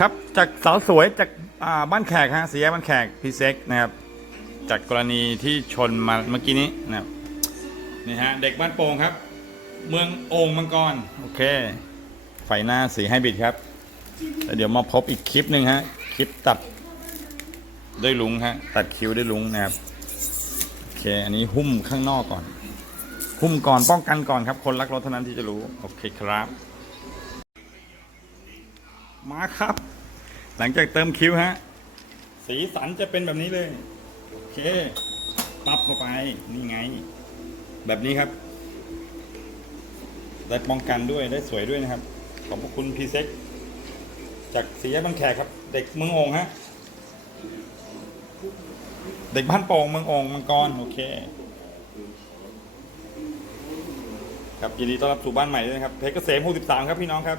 ครับจากสาวสวยจากาบ้านแขกฮะเสียบ้านแขกพี่เซ็กนะครับจากกรณีที่ชนมาเมื่อกี้นี้นะครับนี่ฮะเด็กบ้านโป่งครับ เมืองโอ่งมังกรโอเค ไฟหน้าสีให้บิดครับแล้วเดี๋ยวมาพบอีกคลิปหนึ่งฮะคลิปตัดด้วยลุงฮะตัดคิ้วด้วยลุงนะครับโอเค อันนี้หุ้มข้างนอกก่อน หุ้มก่อนป้องกันก่อนครับ คนรักรถเท่านั้นที่จะรู้ โอเคครับ มาครับ หลังจากเติมคิ้วฮะ สีสันจะเป็นแบบนี้เลย โอเคปรับเข้าไป นี่ไง แบบนี้ครับ ได้ป้องกันด้วย ได้สวยด้วยนะครับ ขอบพระคุณพีเซ็กจากสีแยกบางแขกครับ เด็กเมืององฮะ เด็กบ้านโป่งเมืององมังกร โอเค ครับยินดีต้อนรับสู่บ้านใหม่ด้วยนะครับ เพชรเกษม 63 ครับพี่น้องครับ